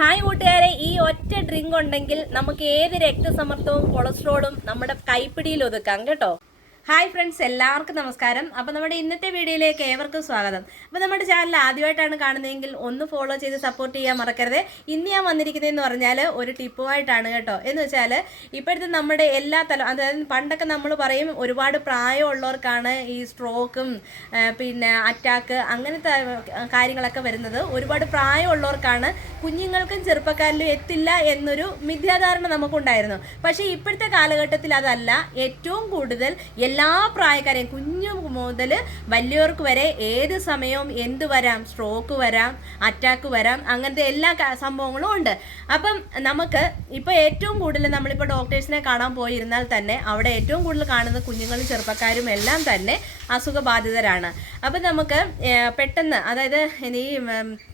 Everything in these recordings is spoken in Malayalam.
ഹായ് കൂട്ടുകാരെ. ഈ ഒറ്റ ഡ്രിങ്ക് ഉണ്ടെങ്കിൽ നമുക്ക് ഏത് രക്തസമ്മർദ്ദവും കൊളസ്ട്രോളും നമ്മുടെ കൈപ്പിടിയിൽ ഒതുക്കാം കേട്ടോ? ഹായ് ഫ്രണ്ട്സ് എല്ലാവർക്കും നമസ്കാരം. അപ്പോൾ നമ്മുടെ ഇന്നത്തെ വീഡിയോയിലേക്ക് ഏവർക്കും സ്വാഗതം. അപ്പോൾ നമ്മുടെ ചാനൽ ആദ്യമായിട്ടാണ് കാണുന്നതെങ്കിൽ ഒന്ന് ഫോളോ ചെയ്ത് സപ്പോർട്ട് ചെയ്യാൻ മറക്കരുത്. ഇന്ന് ഞാൻ വന്നിരിക്കുന്നതെന്ന് പറഞ്ഞാൽ ഒരു ടിപ്പുമായിട്ടാണ് കേട്ടോ. എന്ന് വെച്ചാൽ ഇപ്പോഴത്തെ നമ്മുടെ എല്ലാ തല അതായത് പണ്ടൊക്കെ നമ്മൾ പറയും ഒരുപാട് പ്രായമുള്ളവർക്കാണ് ഈ സ്ട്രോക്കും പിന്നെ അറ്റാക്ക് അങ്ങനത്തെ കാര്യങ്ങളൊക്കെ വരുന്നത്. ഒരുപാട് പ്രായമുള്ളവർക്കാണ് കുഞ്ഞുങ്ങൾക്കും ചെറുപ്പക്കാരിലും എത്തില്ല എന്നൊരു മിഥ്യാധാരണ നമുക്കുണ്ടായിരുന്നു. പക്ഷേ ഇപ്പോഴത്തെ കാലഘട്ടത്തിൽ അതല്ല. ഏറ്റവും കൂടുതൽ എല്ലാ പ്രായക്കാരെയും കുഞ്ഞു മുതൽ വലിയവർക്ക് വരെ ഏത് സമയവും എന്ത് വരാം? സ്ട്രോക്ക് വരാം അറ്റാക്ക് വരാം അങ്ങനത്തെ എല്ലാ സംഭവങ്ങളും ഉണ്ട്. അപ്പം നമുക്ക് ഇപ്പോൾ ഏറ്റവും കൂടുതൽ നമ്മളിപ്പോൾ ഡോക്ടേഴ്സിനെ കാണാൻ പോയിരുന്നാൽ തന്നെ അവിടെ ഏറ്റവും കൂടുതൽ കാണുന്ന കുഞ്ഞുങ്ങളും ചെറുപ്പക്കാരും എല്ലാം തന്നെ അസുഖബാധിതരാണ്. അപ്പം നമുക്ക് പെട്ടെന്ന് അതായത് ഈ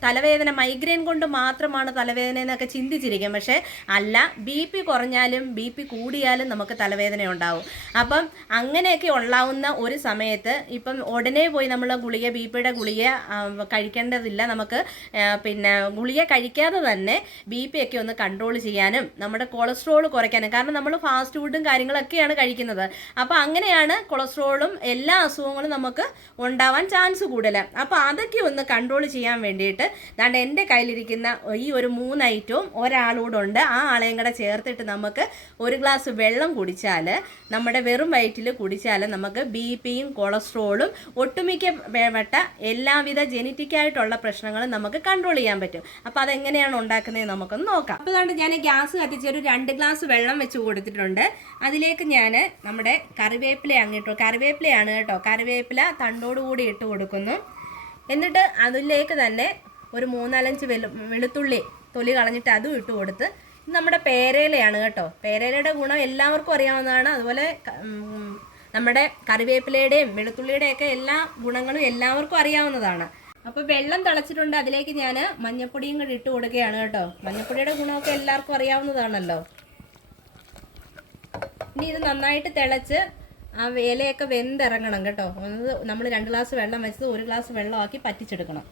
തലവേദന മൈഗ്രെയിൻ കൊണ്ട് മാത്രമാണ് തലവേദന എന്നൊക്കെ ചിന്തിച്ചിരിക്കും. പക്ഷേ അല്ല ബി പി കുറഞ്ഞാലും ബി പി കൂടിയാലും നമുക്ക് തലവേദന ഉണ്ടാവും. അപ്പം അങ്ങനെയൊക്കെ ഉള്ളാവുന്ന ഒരു സമയത്ത് ഇപ്പം ഉടനെ പോയി നമ്മൾ ഗുളിക ബി പിയുടെ ഗുളിക കഴിക്കേണ്ടതില്ല. നമുക്ക് പിന്നെ ഗുളിക കഴിക്കാതെ തന്നെ ബി പി ഒക്കെ ഒന്ന് കൺട്രോൾ ചെയ്യാനും നമ്മുടെ കൊളസ്ട്രോൾ കുറയ്ക്കാനും കാരണം നമ്മൾ ഫാസ്റ്റ് ഫുഡും കാര്യങ്ങളൊക്കെയാണ് കഴിക്കുന്നത്. അപ്പോൾ അങ്ങനെയാണ് കൊളസ്ട്രോളും എല്ലാ അസുഖങ്ങളും നമുക്ക് ഉണ്ടാവാൻ ചാൻസ് കൂടുതൽ അപ്പോൾ അതൊക്കെ ഒന്ന് കൺട്രോൾ ചെയ്യാൻ വേണ്ടിയിട്ട് ദാണ്ട് എന്റെ കയ്യിലിരിക്കുന്ന ഈ ഒരു മൂന്ന് ഐറ്റവും ഒരാളോടുണ്ട്. ആ ആളെയും കൂടെ ചേർത്തിട്ട് നമുക്ക് ഒരു ഗ്ലാസ് വെള്ളം കുടിച്ചാൽ നമ്മുടെ വെറും വയറ്റിൽ കുടിച്ചാൽ നമുക്ക് ബി പിയും കൊളസ്ട്രോളും ഒട്ടുമിക്ക വേവട്ട എല്ലാവിധ ജനറ്റിക് ആയിട്ടുള്ള പ്രശ്നങ്ങളും നമുക്ക് കൺട്രോൾ ചെയ്യാൻ പറ്റും. അപ്പോൾ അതെങ്ങനെയാണ് ഉണ്ടാക്കുന്നത് നമുക്കൊന്ന് നോക്കാം. അപ്പോൾ അതുകൊണ്ട് ഞാൻ ഗ്യാസ് കത്തിച്ച് ഒരു രണ്ട് ഗ്ലാസ് വെള്ളം വെച്ച് കൊടുത്തിട്ടുണ്ട്. അതിലേക്ക് ഞാൻ നമ്മുടെ കറിവേപ്പില അങ്ങിട്ടു കറിവേപ്പിലയാണ് കേട്ടോ. കറിവേപ്പില തണ്ടോടുകൂടി ഇട്ട് കൊടുക്കുന്നു. എന്നിട്ട് അതിലേക്ക് തന്നെ ഒരു മൂന്നാലഞ്ച് വെളു വെളുത്തുള്ളി തൊലി കളഞ്ഞിട്ട് അതും ഇട്ട് കൊടുത്ത് നമ്മുടെ പേരയിലയാണ് കേട്ടോ. പേരയിലയുടെ ഗുണം എല്ലാവർക്കും അറിയാവുന്നതാണ്. അതുപോലെ നമ്മുടെ കറിവേപ്പിലയുടെയും വെളുത്തുള്ളിയുടെയും ഒക്കെ എല്ലാ ഗുണങ്ങളും എല്ലാവർക്കും അറിയാവുന്നതാണ്. അപ്പോൾ വെള്ളം തിളച്ചിട്ടുണ്ട് അതിലേക്ക് ഞാൻ മഞ്ഞപ്പൊടിയും കൂടി ഇട്ട് കൊടുക്കുകയാണ് കേട്ടോ. മഞ്ഞപ്പൊടിയുടെ ഗുണമൊക്കെ എല്ലാവർക്കും അറിയാവുന്നതാണല്ലോ. ഇനി ഇത് നന്നായിട്ട് തിളച്ച് ആ വേലയൊക്കെ വെന്തിറങ്ങണം കേട്ടോ. നമ്മൾ രണ്ട് ഗ്ലാസ് വെള്ളം വെച്ചത് ഒരു ഗ്ലാസ് വെള്ളമാക്കി പറ്റിച്ചെടുക്കണം.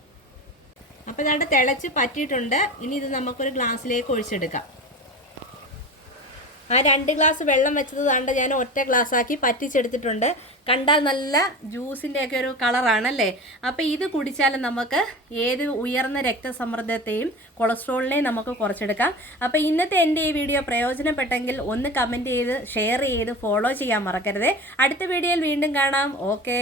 അപ്പോൾ ഇതാണ്ട് തിളച്ച് പറ്റിയിട്ടുണ്ട്. ഇനി ഇത് നമുക്കൊരു ഗ്ലാസ്സിലേക്ക് ഒഴിച്ചെടുക്കാം. ആ രണ്ട് ഗ്ലാസ് വെള്ളം വെച്ചത് കണ്ട് ഞാൻ ഒറ്റ ഗ്ലാസ് ആക്കി പറ്റിച്ചെടുത്തിട്ടുണ്ട്. കണ്ടാൽ നല്ല ജ്യൂസിന്റെ ഒക്കെ ഒരു കളറാണല്ലേ? അപ്പോൾ ഇത് കുടിച്ചാൽ നമുക്ക് ഏത് ഉയർന്ന രക്തസമ്മർദ്ദത്തെയും കൊളസ്ട്രോളിനെയും നമുക്ക് കുറച്ചെടുക്കാം. അപ്പോൾ ഇന്നത്തെ എന്റെ ഈ വീഡിയോ പ്രയോജനപ്പെട്ടെങ്കിൽ ഒന്ന് കമന്റ് ചെയ്ത് ഷെയർ ചെയ്ത് ഫോളോ ചെയ്യാൻ മറക്കരുത്. അടുത്ത വീഡിയോയിൽ വീണ്ടും കാണാം. ഓക്കേ.